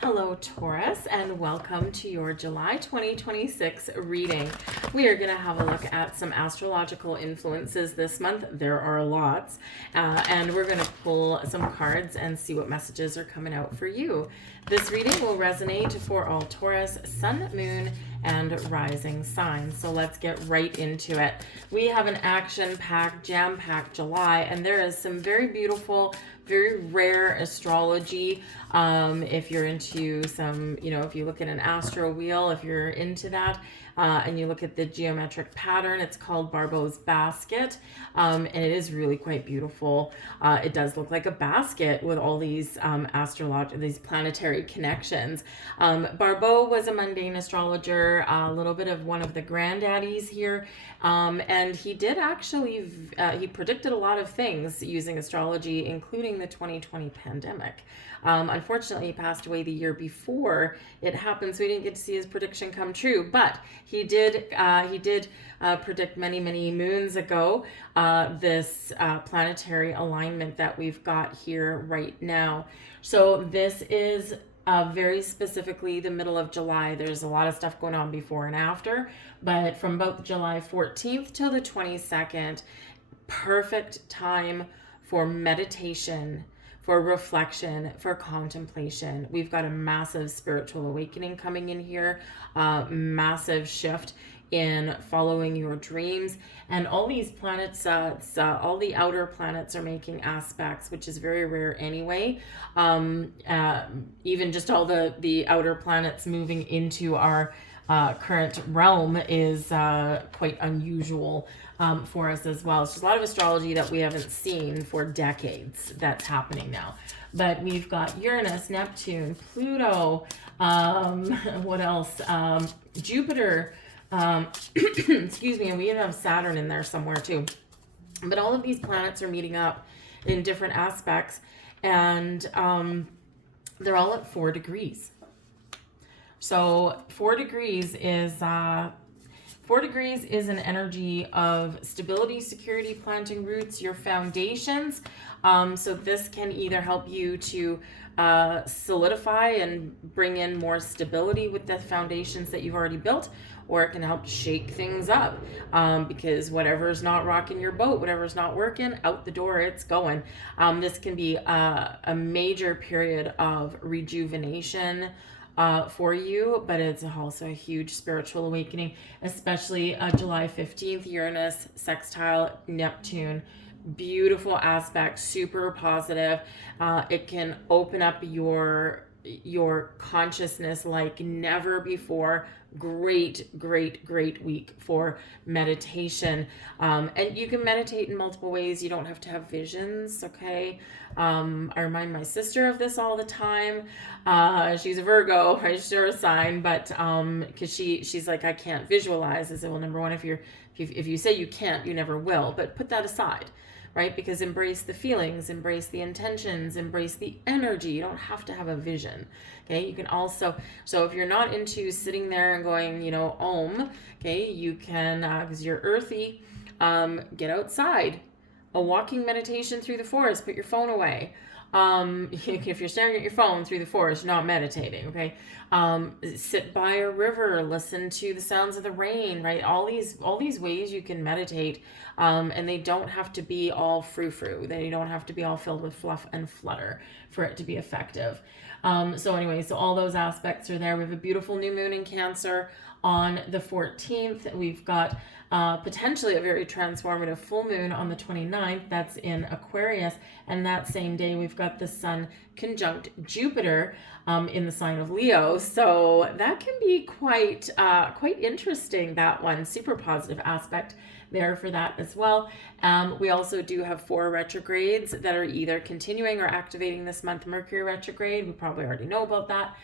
Hello, Taurus, and welcome to your July 2026 reading. We are going to have a look at some astrological influences this month. There are lots, and we're going to pull some cards and see what messages are coming out for you. This reading will resonate for all Taurus, Sun, Moon, and rising signs. So let's get right into it. We have an action-packed, jam-packed July, and there is some very beautiful, very rare astrology. If you're into some, if you look at an astro wheel, if you're into that, and you look at the geometric pattern, it's called Barbeau's basket, and it is really quite beautiful. It does look like a basket with all these these planetary connections. Barbeau was a mundane astrologer, a little bit of one of the granddaddies here, and he did actually he predicted a lot of things using astrology, including the 2020 pandemic. Unfortunately, he passed away the year before it happened, so we didn't get to see his prediction come true. But he did predict many moons ago this planetary alignment that we've got here right now. So this is very specifically the middle of July. There's a lot of stuff going on before and after, but from about July 14th till the 22nd, perfect time for meditation, for reflection, for contemplation. We've got a massive spiritual awakening coming in here, massive shift in following your dreams. And all these planets, all the outer planets are making aspects, which is very rare anyway. Even just all the outer planets moving into our current realm is quite unusual for us as well. So there's a lot of astrology that we haven't seen for decades that's happening now. But we've got Uranus, Neptune, Pluto, what else? Jupiter, excuse me, and we even have Saturn in there somewhere too. But all of these planets are meeting up in different aspects, and they're all at 4 degrees. So 4 degrees is an energy of stability, security, planting roots, your foundations. So this can either help you to solidify and bring in more stability with the foundations that you've already built, or it can help shake things up, because whatever's not rocking your boat, whatever's not working, out the door it's going. This can be a major period of rejuvenation for you, but it's also a huge spiritual awakening, especially July 15th, Uranus sextile Neptune. Beautiful aspect, super positive. It can open up your consciousness like never before. Great week for meditation. And you can meditate in multiple ways. You don't have to have visions, okay? I remind my sister of this all the time. She's a Virgo, right? She's a sign, but because she's like, I can't visualize. I said, well, number one, if you say you can't, you never will. But put that aside, right? Because embrace the feelings, embrace the intentions, embrace the energy. You don't have to have a vision. Okay, you can also, so if you're not into sitting there and going, Om, okay, you can, because you're earthy, get outside. A walking meditation through the forest, put your phone away. If you're staring at your phone through the forest, you're not meditating, okay? Sit by a river, listen to the sounds of the rain, right? All these ways you can meditate, and they don't have to be all frou-frou. They don't have to be all filled with fluff and flutter for it to be effective. So all those aspects are there. We have a beautiful new moon in Cancer on the 14th. We've got potentially a very transformative full moon on the 29th. That's in Aquarius. And that same day, we've got the sun conjunct Jupiter in the sign of Leo. So that can be quite interesting, that one. Super positive aspect there for that as well. We also do have 4 retrogrades that are either continuing or activating this month. Mercury retrograde, we probably already know about that.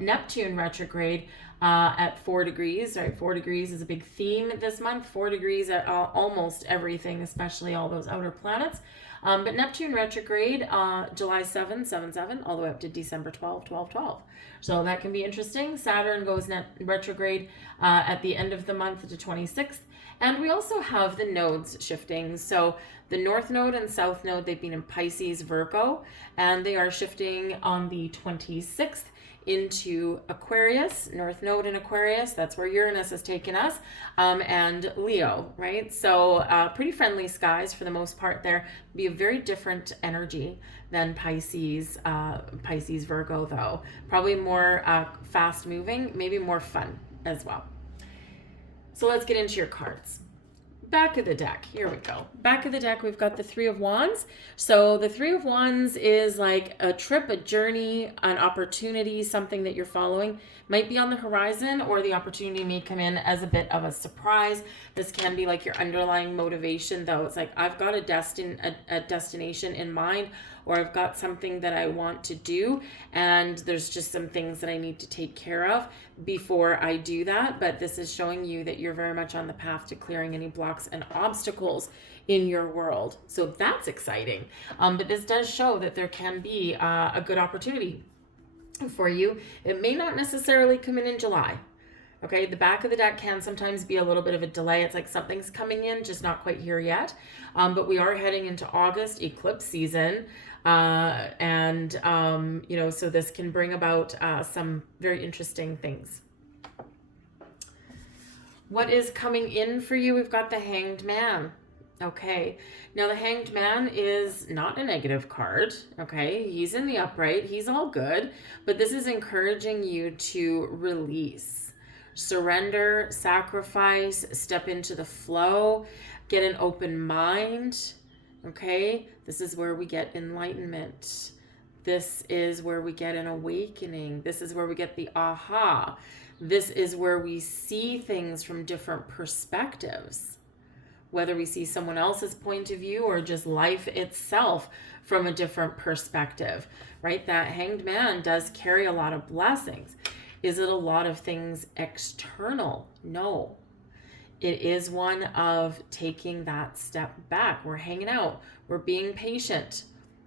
Neptune retrograde at 4 degrees, right? 4 degrees is a big theme this month. 4 degrees at almost everything, especially all those outer planets. But Neptune retrograde, July 7, all the way up to December 12. So that can be interesting. Saturn goes retrograde at the end of the month to 26th. And we also have the nodes shifting. So The North Node and South Node, they've been in Pisces, Virgo, and they are shifting on the 26th into Aquarius, North Node in Aquarius. That's where Uranus has taken us, and Leo, right? So pretty friendly skies for the most part there. Be a very different energy than Pisces, Virgo, though. Probably more fast moving, maybe more fun as well. So let's get into your cards. Back of the deck, here we go. Back of the deck, we've got the Three of Wands. So the Three of Wands is like a trip, a journey, an opportunity, something that you're following. Might be on the horizon, or the opportunity may come in as a bit of a surprise. This can be like your underlying motivation, though. It's like, I've got a destination in mind, or I've got something that I want to do, and there's just some things that I need to take care of before I do that. But this is showing you that you're very much on the path to clearing any blocks and obstacles in your world. So that's exciting. But this does show that there can be a good opportunity for you. It may not necessarily come in July. Okay, the back of the deck can sometimes be a little bit of a delay. It's like something's coming in, just not quite here yet. But we are heading into August, eclipse season. So this can bring about some very interesting things. What is coming in for you? We've got the Hanged Man. Okay, now the Hanged Man is not a negative card. Okay, he's in the upright, he's all good, but this is encouraging you to release, surrender, sacrifice, step into the flow, get an open mind. Okay, this is where we get enlightenment. This is where we get an awakening. This is where we get the aha. This is where we see things from different perspectives, whether we see someone else's point of view or just life itself from a different perspective, right? That Hanged Man does carry a lot of blessings. Is it a lot of things external? No. It is one of taking that step back. We're hanging out. We're being patient.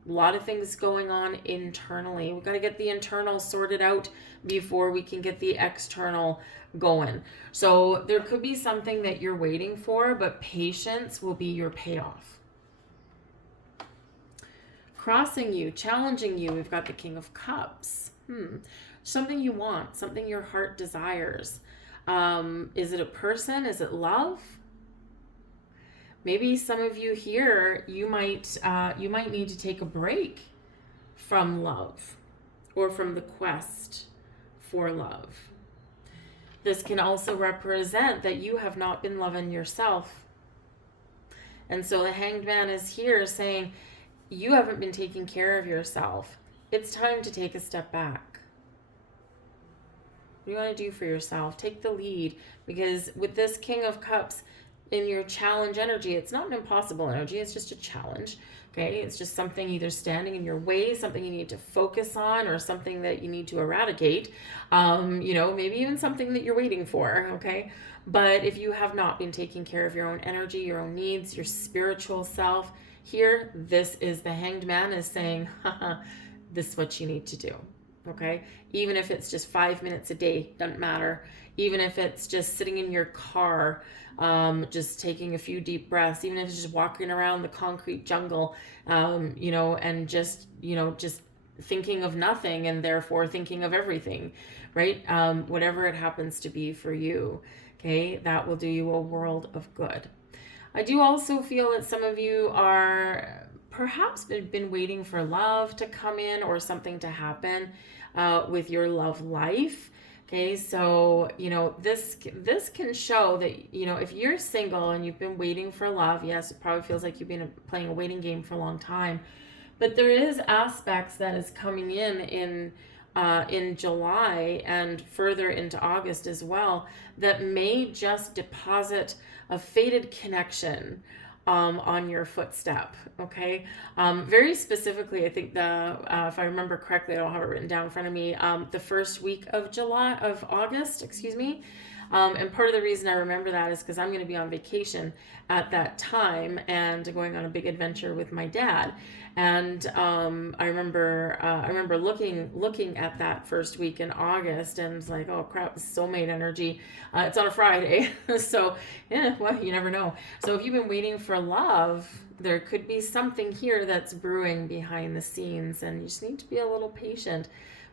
A lot of things going on internally. We've got to get the internal sorted out before we can get the external going. So there could be something that you're waiting for, but patience will be your payoff. Crossing you, challenging you, we've got the King of Cups. Something you want, something your heart desires. Is it a person? Is it love? Maybe some of you here, you might need to take a break from love or from the quest for love. This can also represent that you have not been loving yourself. And so the Hanged Man is here saying, you haven't been taking care of yourself. It's time to take a step back. What do you want to do for yourself? Take the lead. Because with this King of Cups in your challenge energy, it's not an impossible energy. It's just a challenge. Okay, it's just something either standing in your way, something you need to focus on, or something that you need to eradicate. Maybe even something that you're waiting for. Okay, but if you have not been taking care of your own energy, your own needs, your spiritual self, here, this is the Hanged Man is saying, this is what you need to do. Okay, even if it's just 5 minutes a day, doesn't matter. Even if it's just sitting in your car, just taking a few deep breaths, even if it's just walking around the concrete jungle, and just thinking of nothing and therefore thinking of everything, right? Whatever it happens to be for you, okay, that will do you a world of good. I do also feel that some of you are perhaps been waiting for love to come in or something to happen with your love life. Okay, so, this can show that, if you're single and you've been waiting for love, yes, it probably feels like you've been playing a waiting game for a long time, but there is aspects that is coming in July and further into August as well that may just deposit a fated connection on your footstep. Okay, very specifically, I think if I remember correctly, I don't have it written down in front of me, the first week of August, and part of the reason I remember that is because I'm going to be on vacation at that time and going on a big adventure with my dad. And I remember looking at that first week in August and it's like, oh crap, soulmate energy. It's on a Friday, so yeah, well, you never know. So if you've been waiting for love, there could be something here that's brewing behind the scenes, and you just need to be a little patient.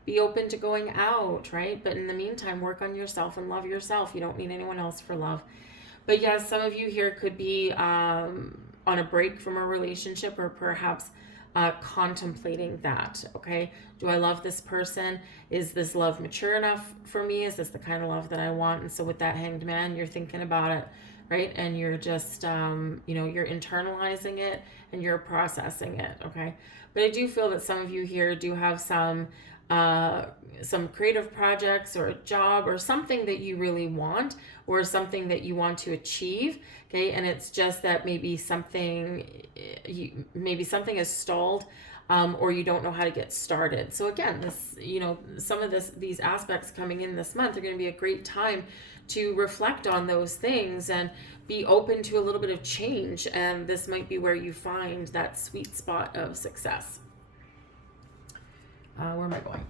Be open to going out, right? But in the meantime, work on yourself and love yourself. You don't need anyone else for love. But yes, some of you here could be on a break from a relationship, or perhaps contemplating that. Okay, do I love this person? Is this love mature enough for me? Is this the kind of love that I want? And so with that Hanged Man, you're thinking about it, right? And you're just you're internalizing it and you're processing it. Okay, but I do feel that some of you here do have some creative projects or a job or something that you really want, or something that you want to achieve. Okay, and it's just that maybe something is stalled, or you don't know how to get started. So again, this, some of these aspects coming in this month are going to be a great time to reflect on those things and be open to a little bit of change. And this might be where you find that sweet spot of success. Where am I going?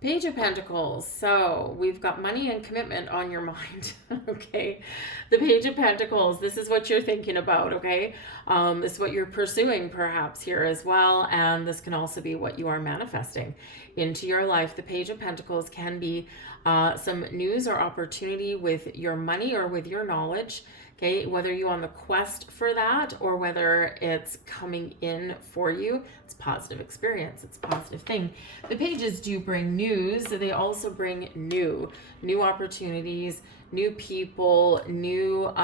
Page of Pentacles. So we've got money and commitment on your mind. Okay. The Page of Pentacles. This is what you're thinking about. Okay. This is what you're pursuing perhaps here as well. And this can also be what you are manifesting into your life. The Page of Pentacles can be some news or opportunity with your money or with your knowledge. Okay, whether you're on the quest for that or whether it's coming in for you, it's a positive experience. It's a positive thing. The pages do bring news. They also bring new opportunities, new people, new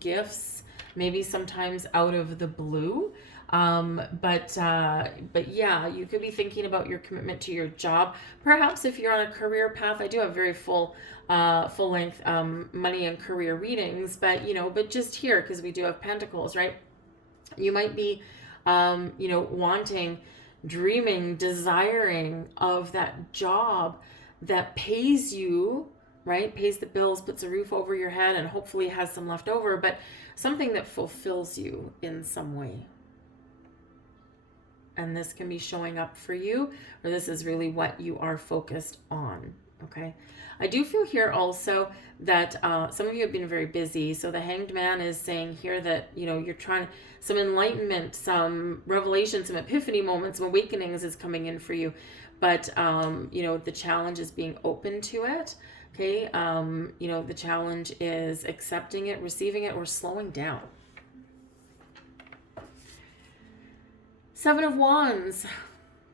gifts, maybe sometimes out of the blue. But yeah, you could be thinking about your commitment to your job. Perhaps if you're on a career path, I do have very full length money and career readings, but just here, because we do have pentacles, right? You might be wanting, dreaming, desiring of that job that pays you, right? Pays the bills, puts a roof over your head, and hopefully has some left over, but something that fulfills you in some way. And this can be showing up for you, or this is really what you are focused on. Okay. I do feel here also that some of you have been very busy. So the Hanged Man is saying here that, you're trying some enlightenment, some revelation, some epiphany moments, some awakenings is coming in for you. But, the challenge is being open to it. Okay. The challenge is accepting it, receiving it, or slowing down. Seven of Wands.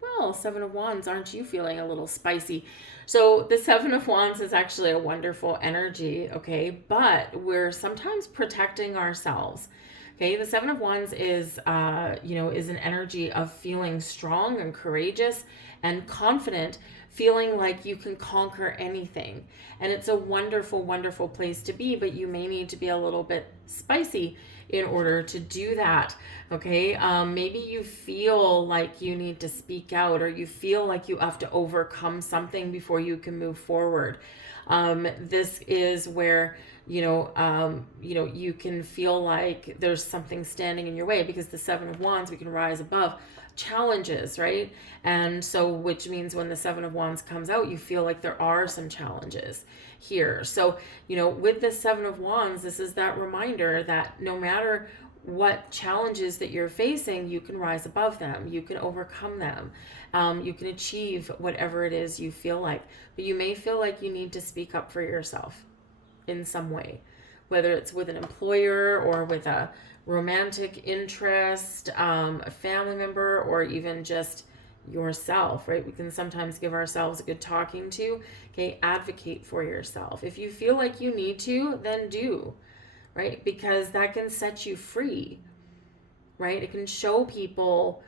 Well, Seven of Wands, aren't you feeling a little spicy? So the Seven of Wands is actually a wonderful energy, okay? But we're sometimes protecting ourselves, okay? The Seven of Wands is, is an energy of feeling strong and courageous and confident, feeling like you can conquer anything. And it's a wonderful, wonderful place to be, but you may need to be a little bit spicy in order to do that. Okay. Maybe you feel like you need to speak out, or you feel like you have to overcome something before you can move forward. This is where, you can feel like there's something standing in your way, because the Seven of Wands, we can rise above challenges, right? And so, which means when the Seven of Wands comes out, you feel like there are some challenges here. So, with the Seven of Wands, this is that reminder that no matter what challenges that you're facing, you can rise above them. You can overcome them. You can achieve whatever it is you feel like. But you may feel like you need to speak up for yourself in some way, whether it's with an employer or with a romantic interest, a family member, or even just yourself, right? We can sometimes give ourselves a good talking to. Okay, advocate for yourself. If you feel like you need to, then do, right? Because that can set you free, right? It can show people,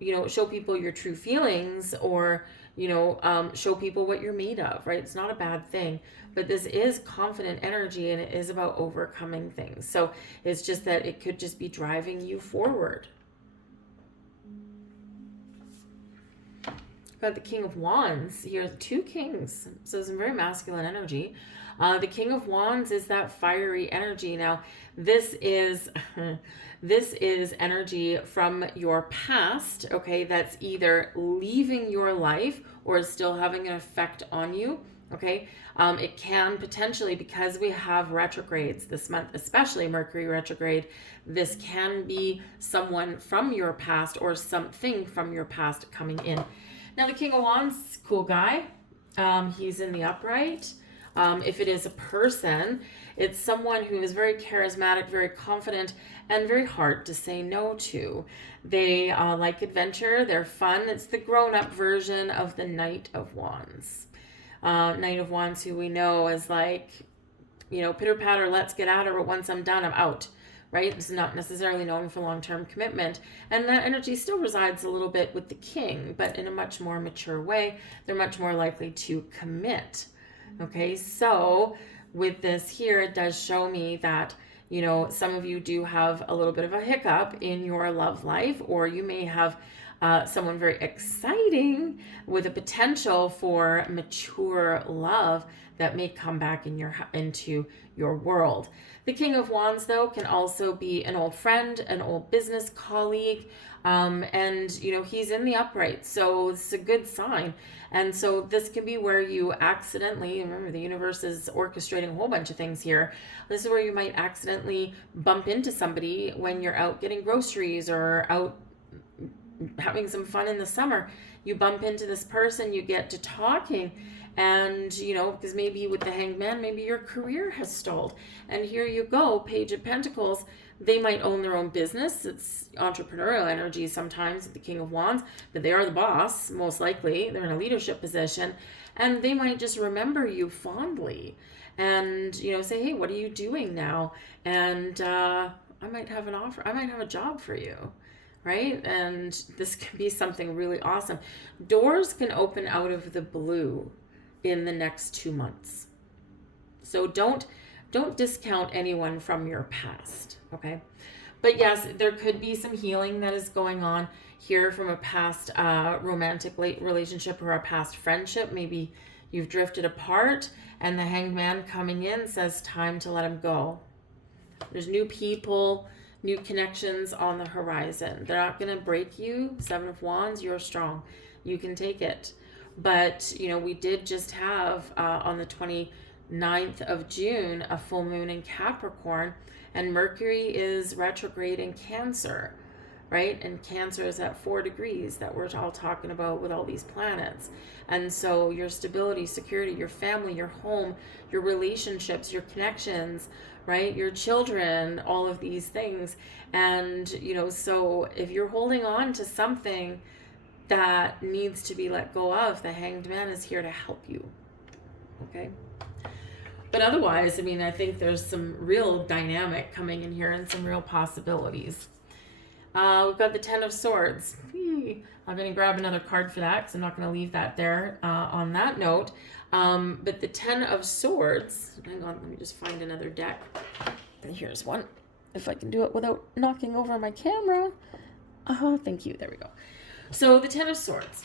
your true feelings, or, show people what you're made of, right? It's not a bad thing, but this is confident energy, and it is about overcoming things. So it's just that it could just be driving you forward. Got the King of Wands here, two kings, so some very masculine energy. The King of Wands is that fiery energy. Now, this is energy from your past, okay, that's either leaving your life or is still having an effect on you, Okay, it can potentially, because we have retrogrades this month, especially Mercury retrograde, this can be someone from your past or something from your past coming in. Now, the King of Wands, cool guy. He's in the upright. If it is a person, it's someone who is very charismatic, very confident, and very hard to say no to. They like adventure. They're fun. It's the grown-up version of the Knight of Wands. Knight of Wands, who we know as like, pitter-patter, let's get at her, but once I'm done, I'm out, right? This is not necessarily known for long-term commitment. And that energy still resides a little bit with the king, but in a much more mature way. They're much more likely to commit. Okay, so with this here, it does show me that, some of you do have a little bit of a hiccup in your love life, or you may have someone very exciting with a potential for mature love that may come back into your world. The King of Wands, though, can also be an old friend, an old business colleague, and he's in the upright, so it's a good sign. And so this can be where you accidentally, remember the universe is orchestrating a whole bunch of things here. This is where you might accidentally bump into somebody when you're out getting groceries or out having some fun in the summer. You bump into this person, you get to talking, and because maybe with the Hanged Man, maybe your career has stalled, and here you go, Page of Pentacles. They might own their own business. It's entrepreneurial energy sometimes, the King of Wands, but they are the boss, most likely. They're in a leadership position, and they might just remember you fondly and say, hey, what are you doing now? And I might have an offer, I might have a job for you, right? And this can be something really awesome. Doors can open out of the blue in the next 2 months. So don't discount anyone from your past, okay? But yes, there could be some healing that is going on here from a past romantic relationship or a past friendship. Maybe you've drifted apart, and the Hanged Man coming in says time to let him go. There's new people, new connections on the horizon. They're not going to break you. Seven of Wands, you're strong. You can take it. But, we did just have on the 29th of June a full moon in Capricorn, and Mercury is retrograde in Cancer, right? And Cancer is at 4 degrees that we're all talking about with all these planets. And so your stability, security, your family, your home, your relationships, your connections, right? Your children, all of these things. And, so if you're holding on to something that needs to be let go of, the Hanged Man is here to help you. Okay? But otherwise, I think there's some real dynamic coming in here and some real possibilities. We've got the Ten of Swords. I'm going to grab another card for that because I'm not going to leave that there on that note. But the Ten of Swords, hang on, let me just find another deck. And here's one, if I can do it without knocking over my camera. Thank you. There we go. So the Ten of Swords.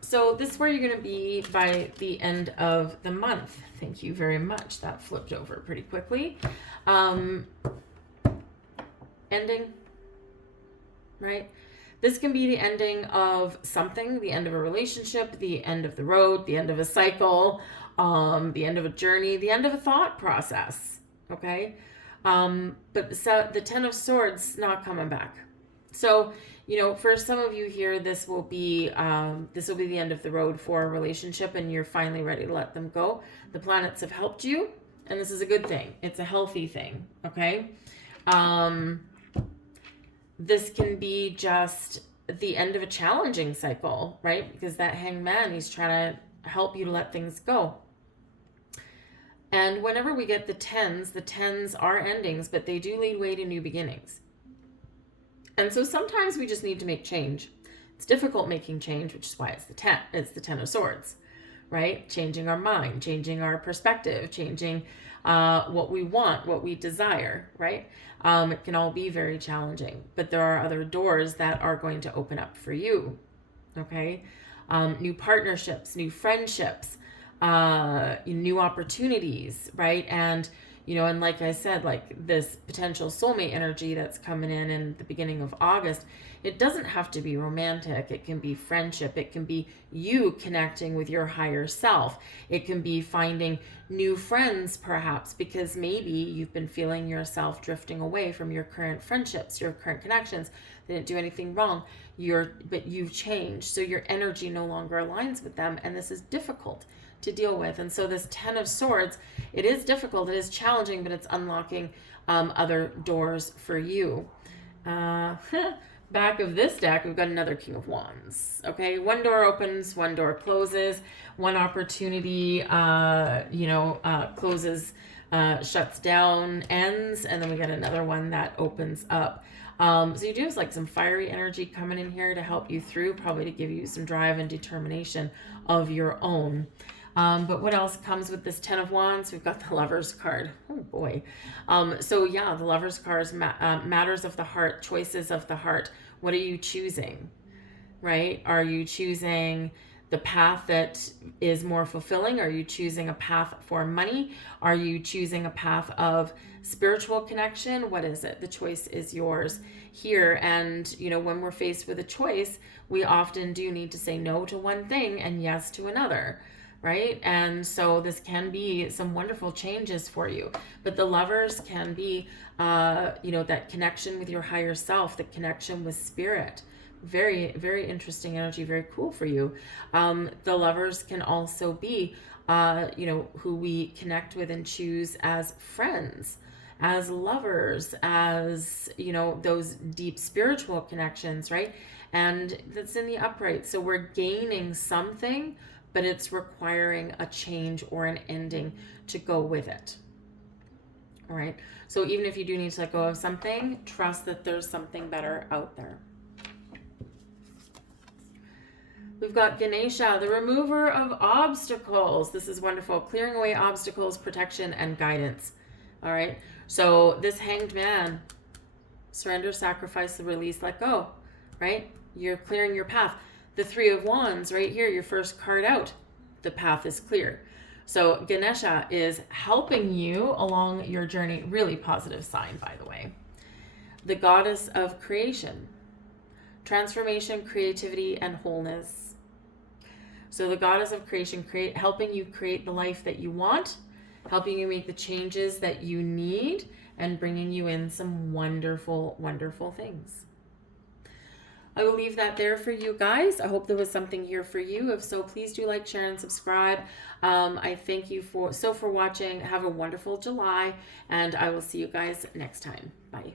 So this is where you're going to be by the end of the month. Thank you very much. That flipped over pretty quickly. Ending, right? This can be the ending of something, the end of a relationship, the end of the road, the end of a cycle, the end of a journey, the end of a thought process, okay? But the Ten of Swords not coming back. So, for some of you here, this will be the end of the road for a relationship, and you're finally ready to let them go. The planets have helped you, and this is a good thing. It's a healthy thing, okay? This can be just the end of a challenging cycle, right? Because that Hanged Man, he's trying to help you to let things go. And whenever we get the tens are endings, but they do lead way to new beginnings. And so sometimes we just need to make change. It's difficult making change, which is why it's the Ten of Swords, right? Changing our mind, changing our perspective, changing what we want, what we desire, right? It can all be very challenging, but there are other doors that are going to open up for you, okay? New partnerships, new friendships, new opportunities, right? And and like I said, like this potential soulmate energy that's coming in the beginning of August, It doesn't have to be romantic. It can be friendship. It can be you connecting with your higher self. It can be finding new friends, perhaps, because maybe you've been feeling yourself drifting away from your current friendships, your current connections. They didn't do anything wrong. But you've changed. So your energy no longer aligns with them. And this is difficult to deal with. And so this 10 of Swords, it is difficult, it is challenging, but it's unlocking other doors for you. Back of this deck, we've got another King of Wands. Okay, one door opens, one door closes, one opportunity, closes, shuts down, ends, and then we got another one that opens up. So you do have like some fiery energy coming in here to help you through, probably to give you some drive and determination of your own. But what else comes with this 10 of Wands? We've got the Lover's card. Oh boy. So yeah, the Lover's card is matters of the heart, choices of the heart. What are you choosing, right? Are you choosing the path that is more fulfilling? Are you choosing a path for money? Are you choosing a path of spiritual connection? What is it? The choice is yours here. And, when we're faced with a choice, we often do need to say no to one thing and yes to another. Right? And so this can be some wonderful changes for you. But the Lovers can be, that connection with your higher self, the connection with spirit. Very, very interesting energy, very cool for you. The Lovers can also be, who we connect with and choose as friends, as lovers, as, those deep spiritual connections, right? And that's in the upright. So we're gaining something, but it's requiring a change or an ending to go with it. All right. So even if you do need to let go of something, trust that there's something better out there. We've got Ganesha, the remover of obstacles. This is wonderful. Clearing away obstacles, protection, and guidance. All right. So this Hanged Man, surrender, sacrifice, release, let go, right? You're clearing your path. The Three of Wands right here, your first card out, the path is clear. So Ganesha is helping you along your journey. Really positive sign, by the way. The Goddess of Creation, transformation, creativity, and wholeness. So the Goddess of Creation, helping you create the life that you want, helping you make the changes that you need, and bringing you in some wonderful, wonderful things. I will leave that there for you guys. I hope there was something here for you. If so, please do like, share, and subscribe. I thank you for watching. Have a wonderful July, and I will see you guys next time. Bye.